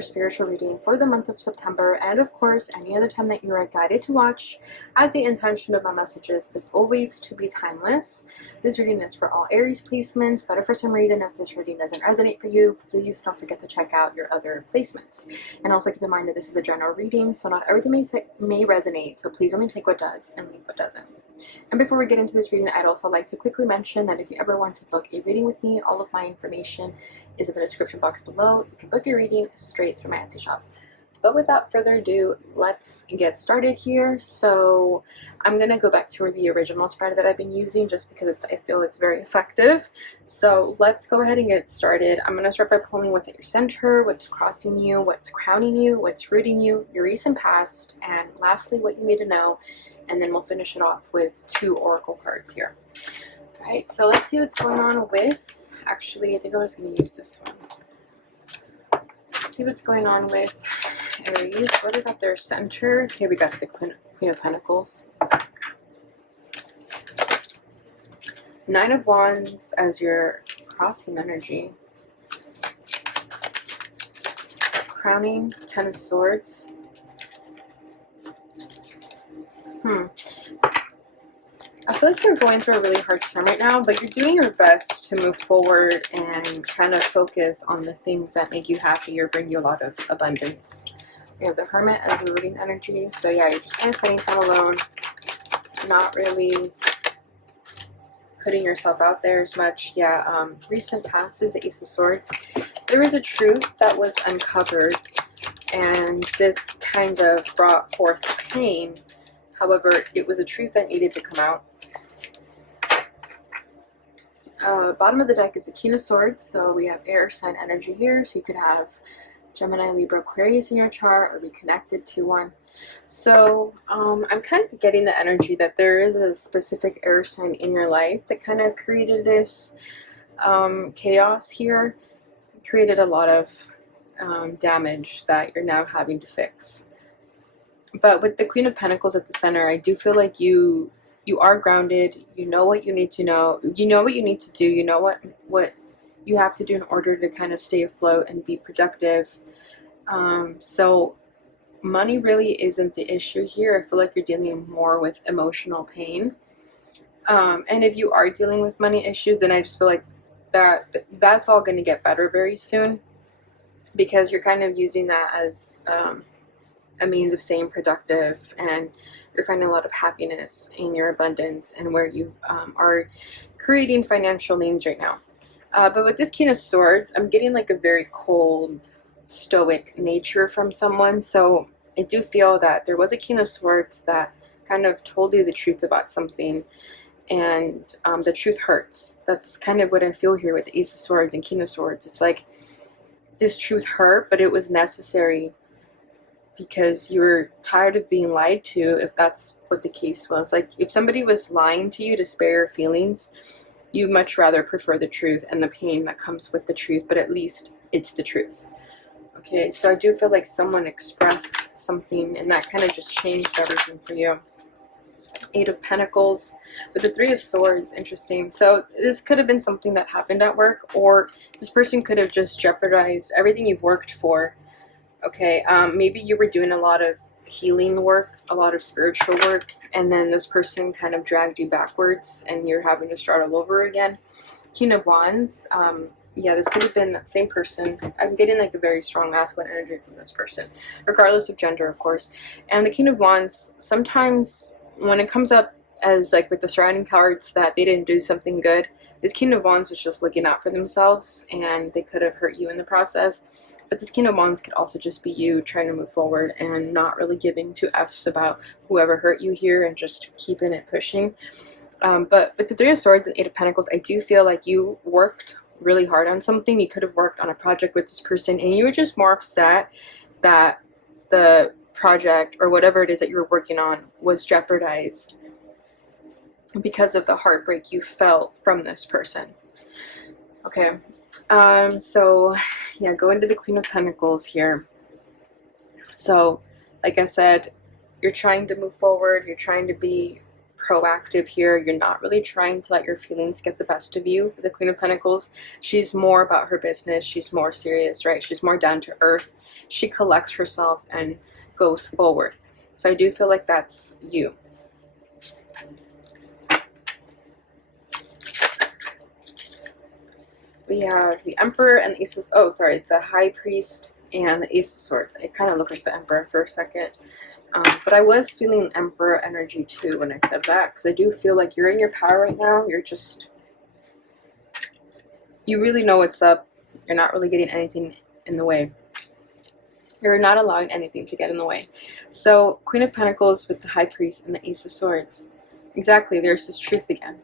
your spiritual reading for the month of September, and of course any other time that you are guided to watch, as the intention of my messages is always to be timeless. This reading is for all Aries placements, but if for some reason if this reading doesn't resonate for you, please don't forget to check out your other placements. And also keep in mind that this is a general reading, so not everything may resonate, so please only take what does and leave what doesn't. And before we get into this reading, I'd also like to quickly mention that if you ever want to book a reading with me, all of my information is in the description box below. You can book your reading straight through my Etsy shop. But without further ado, let's get started here. So I'm going to go back to the original spread that I've been using just because I feel it's very effective. So let's go ahead and get started. I'm going to start by pulling what's at your center, what's crossing you, what's crowning you, what's rooting you, your recent past, and lastly, what you need to know. And then we'll finish it off with 2 oracle cards here. All right, so let's see what's going on with, actually, I think I'm just going to use this one. Let's see what's going on with Aries. What is at their center? Okay, we got the Queen of Pentacles. 9 of Wands as your crossing energy. Crowning, 10 of Swords. I feel like you're going through a really hard time right now, but you're doing your best to move forward and kind of focus on the things that make you happy or bring you a lot of abundance. We have the Hermit as a rooting energy. So yeah, you're just kind of spending time alone, not really putting yourself out there as much. Yeah, recent past is the Ace of Swords. There is a truth that was uncovered, and this kind of brought forth pain. However, it was a truth that needed to come out. Bottom of the deck is the King of Swords, so we have air sign energy here. So you could have Gemini, Libra, Aquarius in your chart, or be connected to one. So I'm kind of getting the energy that there is a specific air sign in your life that kind of created this chaos here, created a lot of damage that you're now having to fix. But with the Queen of Pentacles at the center, I do feel like you are grounded. You know what you need to know. You know what you need to do. You know what you have to do in order to kind of stay afloat and be productive. So money really isn't the issue here. I feel like you're dealing more with emotional pain. And if you are dealing with money issues, then I just feel like that's all going to get better very soon, because you're kind of using that as a means of staying productive, and you're finding a lot of happiness in your abundance and where you are creating financial means right now. But with this King of Swords, I'm getting like a very cold, stoic nature from someone. So I do feel that there was a King of Swords that kind of told you the truth about something, and the truth hurts. That's kind of what I feel here with the Ace of Swords and King of Swords. It's like this truth hurt, but it was necessary, because you were tired of being lied to, if that's what the case was. Like, if somebody was lying to you to spare your feelings, you much rather prefer the truth and the pain that comes with the truth, but at least it's the truth. Okay, so I do feel like someone expressed something, and that kind of just changed everything for you. 8 of Pentacles with the 3 of Swords. Interesting. So this could have been something that happened at work, or this person could have just jeopardized everything you've worked for. Okay, maybe you were doing a lot of healing work, a lot of spiritual work, and then this person kind of dragged you backwards and you're having to start all over again. King of Wands, yeah, this could have been that same person. I'm getting like a very strong masculine energy from this person, regardless of gender, of course. And the King of Wands, sometimes when it comes up as like with the surrounding cards that they didn't do something good, this King of Wands was just looking out for themselves, and they could have hurt you in the process. But this King of Wands could also just be you trying to move forward and not really giving 2 F's about whoever hurt you here, and just keeping it pushing. But with the 3 of Swords and 8 of Pentacles, I do feel like you worked really hard on something. You could have worked on a project with this person, and you were just more upset that the project or whatever it is that you were working on was jeopardized because of the heartbreak you felt from this person. Okay. So yeah, go into the Queen of Pentacles here. So like I said, you're trying to move forward, you're trying to be proactive here. You're not really trying to let your feelings get the best of you. The Queen of Pentacles, she's more about her business. She's more serious, right? She's more down to earth. She collects herself and goes forward. So I do feel like that's you. We have the Emperor and the Ace of, oh, sorry, the High Priest and the Ace of Swords. It kind of looked like the Emperor for a second. But I was feeling Emperor energy too when I said that, because I do feel like you're in your power right now. You're just, you really know what's up. You're not really getting anything in the way. You're not allowing anything to get in the way. So Queen of Pentacles with the High Priest and the Ace of Swords. Exactly, there's this truth again.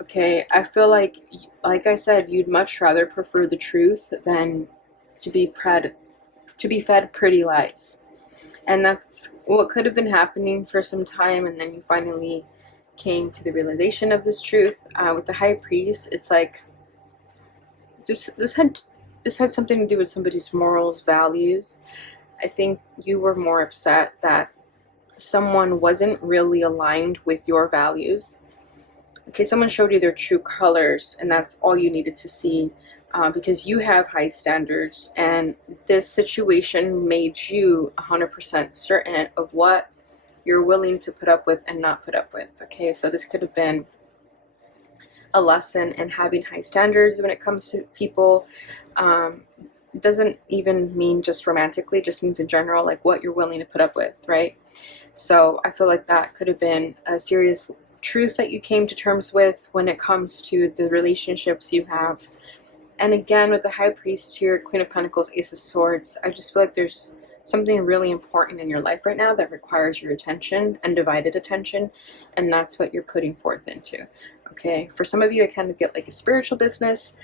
Okay, I feel like I said, you'd much rather prefer the truth than to be fed pretty lies. And that's what could have been happening for some time, and then you finally came to the realization of this truth. With the High Priest, it's like this had something to do with somebody's morals, values. I think you were more upset that someone wasn't really aligned with your values. Okay, someone showed you their true colors, and that's all you needed to see, because you have high standards, and this situation made you 100% certain of what you're willing to put up with and not put up with. Okay, so this could have been a lesson in having high standards when it comes to people. Doesn't even mean just romantically, just means in general, like what you're willing to put up with, right? So I feel like that could have been a serious truth that you came to terms with when it comes to the relationships you have. And again, with the High Priest here, Queen of Pentacles, Ace of Swords, I just feel like there's something really important in your life right now that requires your attention, undivided attention, and that's what you're putting forth into. Okay, for some of you, I kind of get like a spiritual business,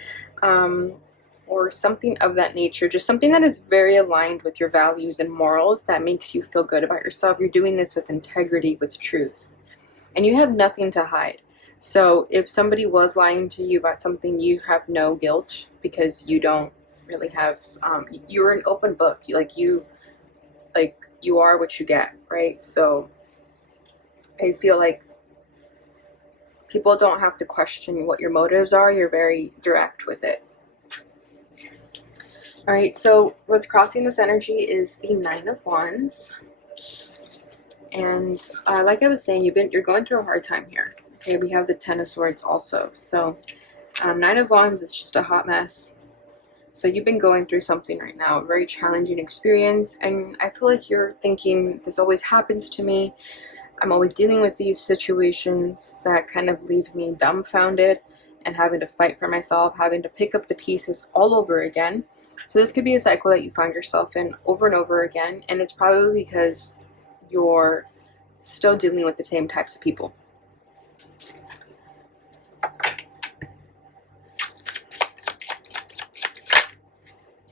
or something of that nature, just something that is very aligned with your values and morals that makes you feel good about yourself. You're doing this with integrity, with truth. And you have nothing to hide. So if somebody was lying to you about something, you have no guilt, because you don't really have, you're an open book. You are what you get, right? So I feel like people don't have to question what your motives are. You're very direct with it. All right, so what's crossing this energy is the Nine of Wands. And like I was saying, you're going through a hard time here. Okay, we have the Ten of Swords also. So Nine of Wands is just a hot mess. So you've been going through something right now, a very challenging experience. And I feel like you're thinking, this always happens to me. I'm always dealing with these situations that kind of leave me dumbfounded and having to fight for myself, having to pick up the pieces all over again. So this could be a cycle that you find yourself in over and over again. And it's probably because you're still dealing with the same types of people.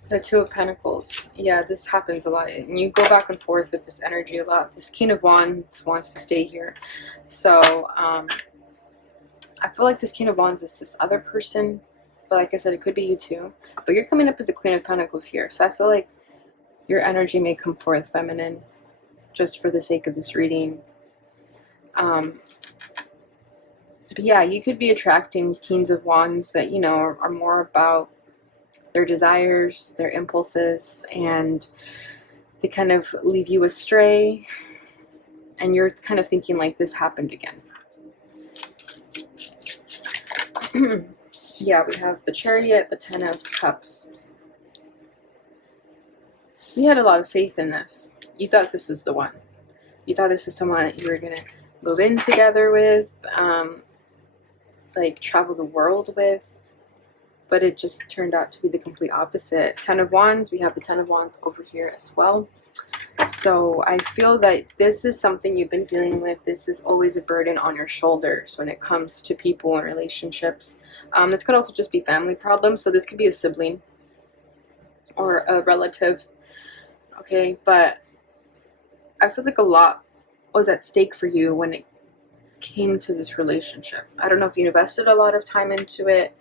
The Two of Pentacles. Yeah, this happens a lot. And you go back and forth with this energy a lot. This King of Wands wants to stay here. So, I feel like this King of Wands is this other person. But like I said, it could be you too. But you're coming up as a Queen of Pentacles here. So I feel like your energy may come forth feminine, just for the sake of this reading. But yeah, you could be attracting Kings of Wands that, you know, are more about their desires, their impulses, and they kind of leave you astray, and you're kind of thinking like, this happened again. Yeah, we have the Chariot, the Ten of Cups. You had a lot of faith in this. You thought this was the one. You thought this was someone that you were going to move in together with, like travel the world with. But it just turned out to be the complete opposite. Ten of Wands, we have the Ten of Wands over here as well. So I feel that this is something you've been dealing with. This is always a burden on your shoulders when it comes to people and relationships. This could also just be family problems. So this could be a sibling or a relative. Okay, but I feel like a lot was at stake for you when it came to this relationship. I don't know if you invested a lot of time into it,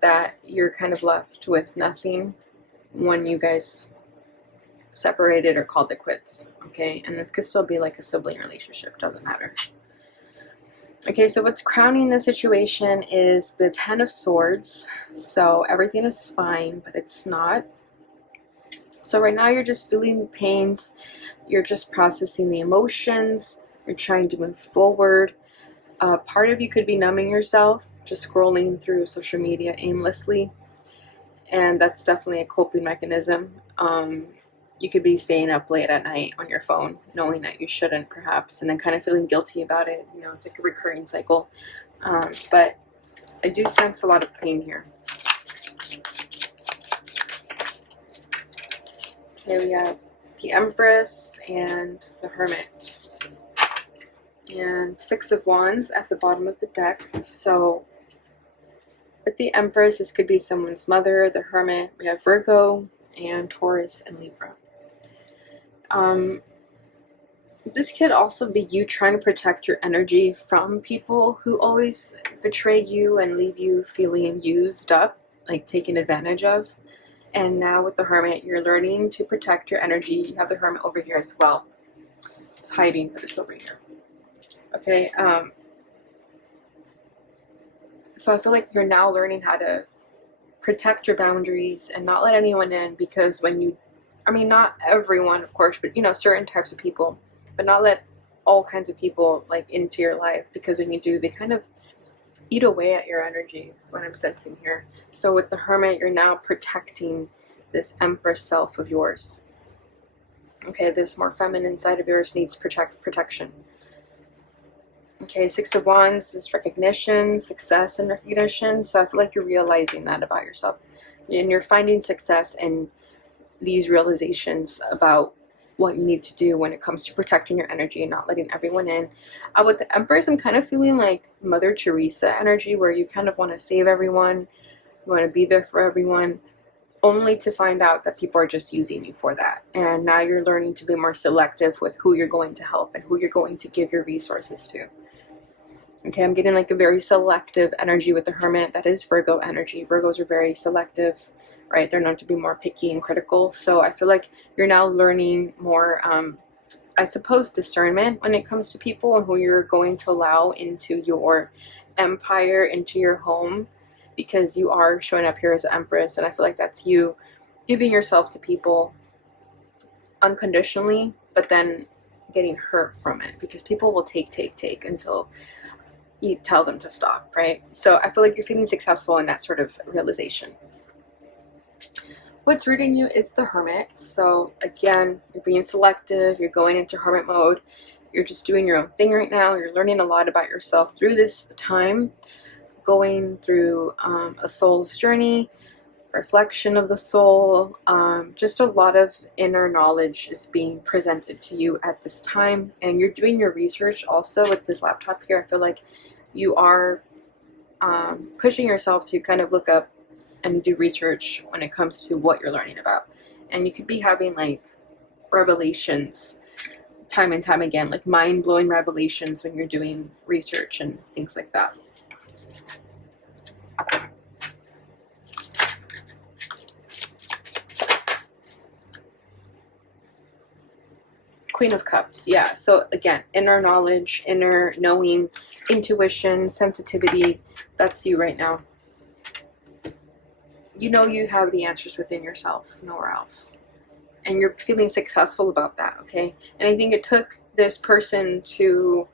that you're kind of left with nothing when you guys separated or called it quits. Okay, and this could still be like a sibling relationship, doesn't matter. Okay, so what's crowning the situation is the Ten of Swords. So everything is fine, but it's not. So right now you're just feeling the pains, you're just processing the emotions, you're trying to move forward. Part of you could be numbing yourself, just scrolling through social media aimlessly, and that's definitely a coping mechanism. You could be staying up late at night on your phone, knowing that you shouldn't perhaps, and then kind of feeling guilty about it. You know, it's like a recurring cycle. But I do sense a lot of pain here. Okay, we have the Empress and the Hermit. And Six of Wands at the bottom of the deck. So with the Empress, this could be someone's mother. The Hermit, we have Virgo and Taurus and Libra. This could also be you trying to protect your energy from people who always betray you and leave you feeling used up, like taken advantage of. And now with the Hermit, you're learning to protect your energy. You have the Hermit over here as well. It's hiding, but it's over here. Okay, so I feel like you're now learning how to protect your boundaries and not let anyone in, because when you, I mean, not everyone, of course, but you know, certain types of people, but not let all kinds of people like into your life, because when you do, they kind of eat away at your energy is what I'm sensing here. So with the Hermit, you're now protecting this Empress self of yours. Okay, this more feminine side of yours needs protection. Okay, Six of Wands is recognition, success and recognition. So I feel like you're realizing that about yourself. And you're finding success in these realizations about what you need to do when it comes to protecting your energy and not letting everyone in. With the Empress, I'm kind of feeling like Mother Teresa energy, where you kind of want to save everyone, you want to be there for everyone, only to find out that people are just using you for that. And now you're learning to be more selective with who you're going to help and who you're going to give your resources to. Okay, I'm getting like a very selective energy with the Hermit. That is Virgo energy. Virgos are very selective, right? They're known to be more picky and critical. So I feel like you're now learning more, I suppose, discernment when it comes to people and who you're going to allow into your empire, into your home, because you are showing up here as an Empress. And I feel like that's you giving yourself to people unconditionally, but then getting hurt from it, because people will take until you tell them to stop, right? So I feel like you're feeling successful in that sort of realization. What's rooting you is the Hermit. So again, you're being selective, you're going into Hermit mode, you're just doing your own thing right now, you're learning a lot about yourself through this time, going through a soul's journey, reflection of the soul, just a lot of inner knowledge is being presented to you at this time, and you're doing your research also with this laptop here. I feel like you are pushing yourself to kind of look up and do research when it comes to what you're learning about. And you could be having like revelations time and time again, like mind-blowing revelations when you're doing research and things like that. Queen of Cups, yeah. So again, inner knowledge, inner knowing, intuition, sensitivity, that's you right now. You know you have the answers within yourself, nowhere else. And you're feeling successful about that, okay? And I think it took this person to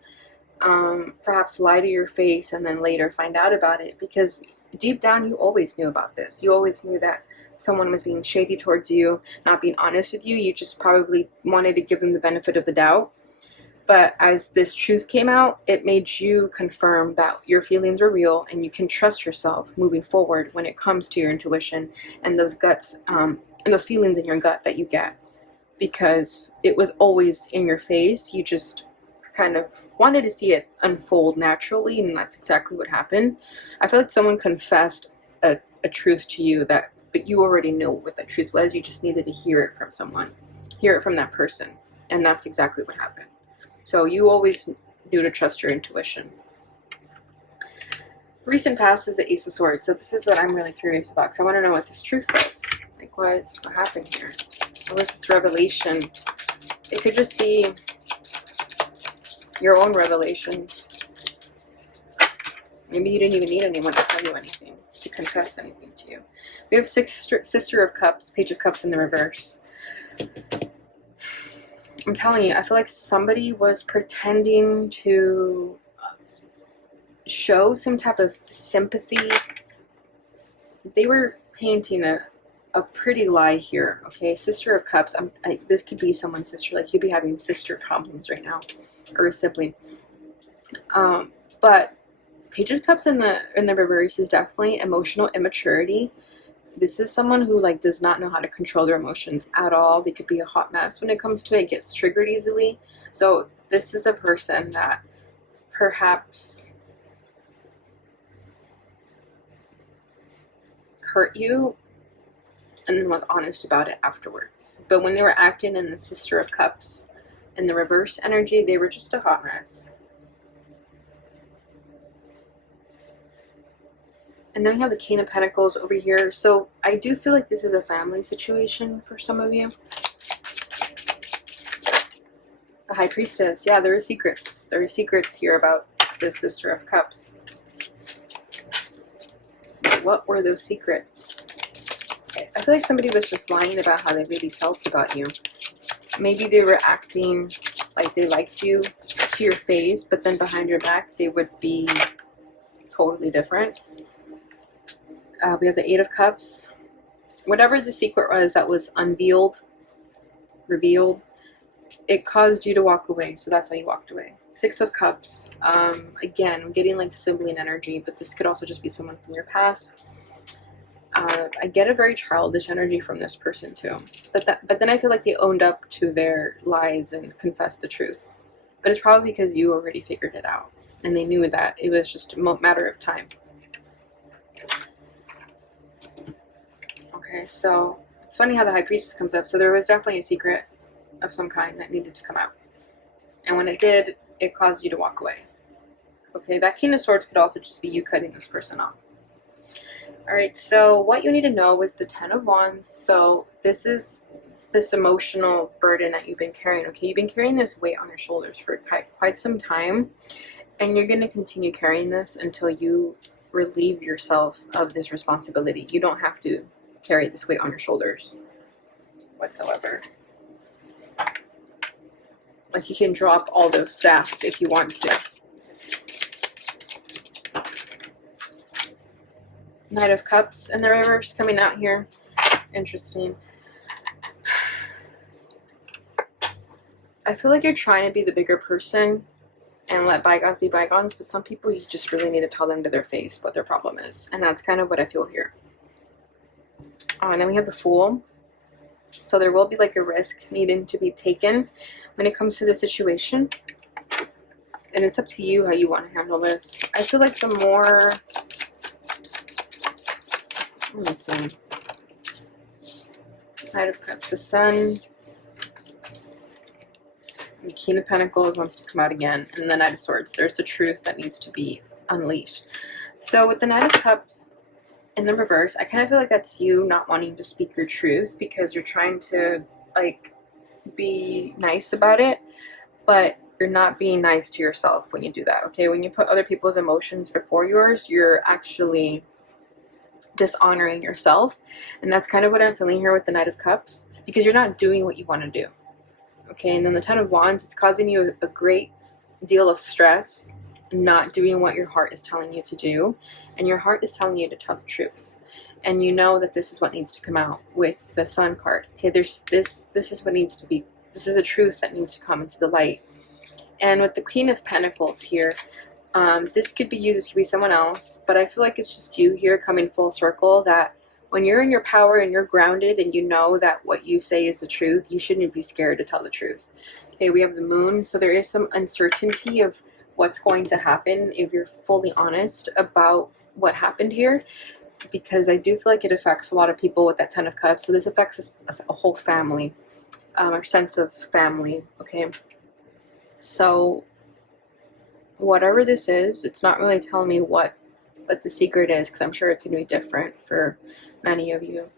perhaps lie to your face and then later find out about it, because deep down you always knew about this. You always knew that someone was being shady towards you, not being honest with you. You just probably wanted to give them the benefit of the doubt. But as this truth came out, it made you confirm that your feelings are real and you can trust yourself moving forward when it comes to your intuition and those guts and those feelings in your gut that you get, because it was always in your face. You just kind of wanted to see it unfold naturally, and that's exactly what happened. I feel like someone confessed a truth to you that, but you already knew what that truth was. You just needed to hear it from someone, hear it from that person, and that's exactly what happened. So you always knew to trust your intuition. Recent past is the Ace of Swords. So this is what I'm really curious about, because I want to know what this truth is. Like what happened here? What was this revelation? It could just be your own revelations. Maybe you didn't even need anyone to tell you anything, to confess anything to you. We have Sister of Cups, Page of Cups in the reverse. I'm telling you, I feel like somebody was pretending to show some type of sympathy. They were painting a pretty lie here, okay? Sister of Cups. This could be someone's sister. Like, you'd be having sister problems right now, or a sibling. But Page of Cups in the reverse is definitely emotional immaturity. This is someone who like does not know how to control their emotions at all. They could be a hot mess when it comes to it, gets triggered easily. So this is a person that perhaps hurt you and then was honest about it afterwards. But when they were acting in the Sister of Cups in the reverse energy, they were just a hot mess. And then we have the King of Pentacles over here. So I do feel like this is a family situation for some of you. The High Priestess. Yeah, there are secrets. There are secrets here about the Sister of Cups. What were those secrets? I feel like somebody was just lying about how they really felt about you. Maybe they were acting like they liked you to your face, but then behind your back they would be totally different. We have the Eight of Cups. Whatever the secret was that was revealed, it caused you to walk away, so that's why you walked away. Six of Cups. Again, I'm getting like sibling energy, but this could also just be someone from your past. I get a very childish energy from this person too, but then I feel like they owned up to their lies and confessed the truth. But it's probably because you already figured it out, and they knew that it was just a matter of time. Okay, so it's funny how the High Priestess comes up. So there was definitely a secret of some kind that needed to come out. And when it did, it caused you to walk away. Okay, that King of Swords could also just be you cutting this person off. Alright, so what you need to know is the Ten of Wands. So this is this emotional burden that you've been carrying. Okay, you've been carrying this weight on your shoulders for quite some time. And you're going to continue carrying this until you relieve yourself of this responsibility. You don't have to carry this weight on your shoulders whatsoever. Like, you can drop all those sacks if you want to. Knight of Cups and the reverse coming out here. Interesting. I feel like you're trying to be the bigger person and let bygones be bygones, but some people you just really need to tell them to their face what their problem is. And that's kind of what I feel here. And then we have the Fool. So there will be like a risk needing to be taken when it comes to the situation. And it's up to you how you want to handle this. I feel like the more... Let me see. Knight of Cups, the Sun. The King of Pentacles wants to come out again. And the Knight of Swords. There's the truth that needs to be unleashed. So with the Knight of Cups in the reverse, I kind of feel like that's you not wanting to speak your truth because you're trying to like be nice about it, but you're not being nice to yourself when you do that. Okay, when you put other people's emotions before yours, you're actually dishonoring yourself. And that's kind of what I'm feeling here with the Knight of Cups, because you're not doing what you want to do. Okay, and then the Ten of Wands, it's causing you a great deal of stress, not doing what your heart is telling you to do. And your heart is telling you to tell the truth. And you know that this is what needs to come out with the Sun card. Okay, there's this is what needs to be, this is the truth that needs to come into the light. And with the Queen of Pentacles here, this could be you, this could be someone else, but I feel like it's just you here coming full circle, that when you're in your power and you're grounded and you know that what you say is the truth, you shouldn't be scared to tell the truth. Okay, we have the Moon, so there is some uncertainty of what's going to happen if you're fully honest about what happened here, because I do feel like it affects a lot of people with that Ten of Cups. So this affects a whole family, our sense of family. Okay, so whatever this is, it's not really telling me what the secret is, because I'm sure it's going to be different for many of you.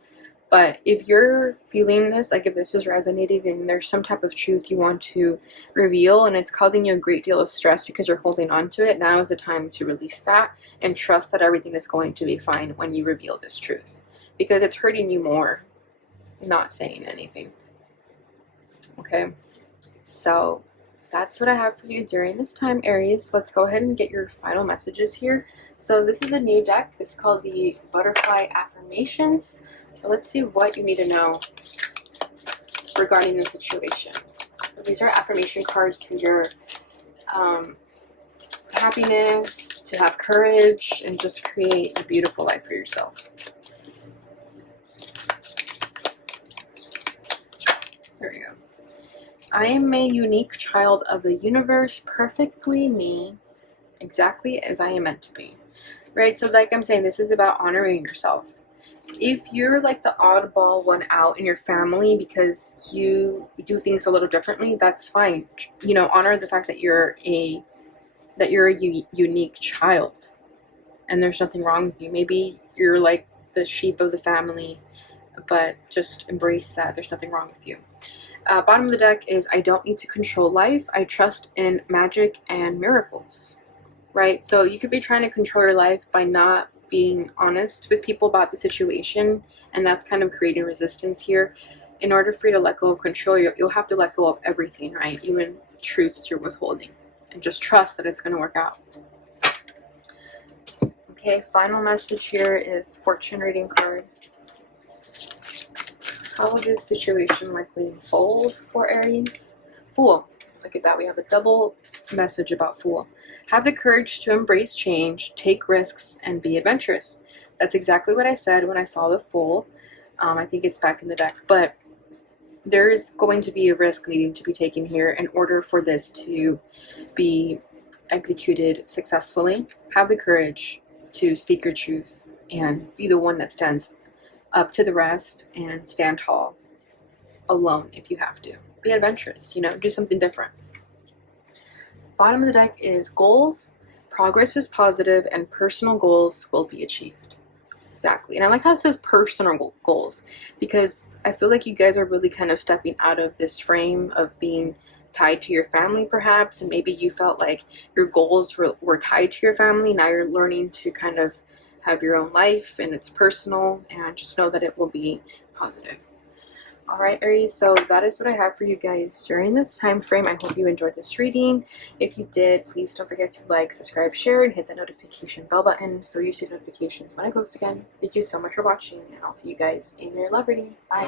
But if you're feeling this, like if this is resonating and there's some type of truth you want to reveal and it's causing you a great deal of stress because you're holding on to it, now is the time to release that and trust that everything is going to be fine when you reveal this truth, because it's hurting you more not saying anything. Okay, so that's what I have for you during this time, Aries. Let's go ahead and get your final messages here. So this is a new deck. This is called the Butterfly Affirmations. So let's see what you need to know regarding the situation. So these are affirmation cards for your happiness, to have courage, and just create a beautiful life for yourself. There we go. I am a unique child of the universe, perfectly me, exactly as I am meant to be. Right? So like I'm saying, this is about honoring yourself. If you're like the oddball one out in your family because you do things a little differently, that's fine. You know, honor the fact that you're a unique child and there's nothing wrong with you. Maybe you're like the sheep of the family, but just embrace that. There's nothing wrong with you. Bottom of the deck is I don't need to control life. I trust in magic and miracles. Right? So you could be trying to control your life by not being honest with people about the situation, and that's kind of creating resistance here. In order for you to let go of control, you'll have to let go of everything, right? Even truths you're withholding, and just trust that it's going to work out. Okay, final message here is fortune reading card. How will this situation likely unfold for Aries? Fool. Look at that. We have a double message about Fool. Have the courage to embrace change, take risks, and be adventurous. That's exactly what I said when I saw the Fool. I think it's back in the deck. But there is going to be a risk needing to be taken here in order for this to be executed successfully. Have the courage to speak your truth and be the one that stands up to the rest and stand tall alone if you have to. Be adventurous, you know, do something different. Bottom of the deck is goals. Progress is positive and personal goals will be achieved. Exactly. And I like how it says personal goals, because I feel like you guys are really kind of stepping out of this frame of being tied to your family perhaps, and maybe you felt like your goals were tied to your family. Now you're learning to kind of have your own life and it's personal, and just know that it will be positive. Alright, Aries, so that is what I have for you guys during this time frame. I hope you enjoyed this reading. If you did, please don't forget to like, subscribe, share, and hit the notification bell button so you receive notifications when I post again. Thank you so much for watching, and I'll see you guys in your love reading. Bye!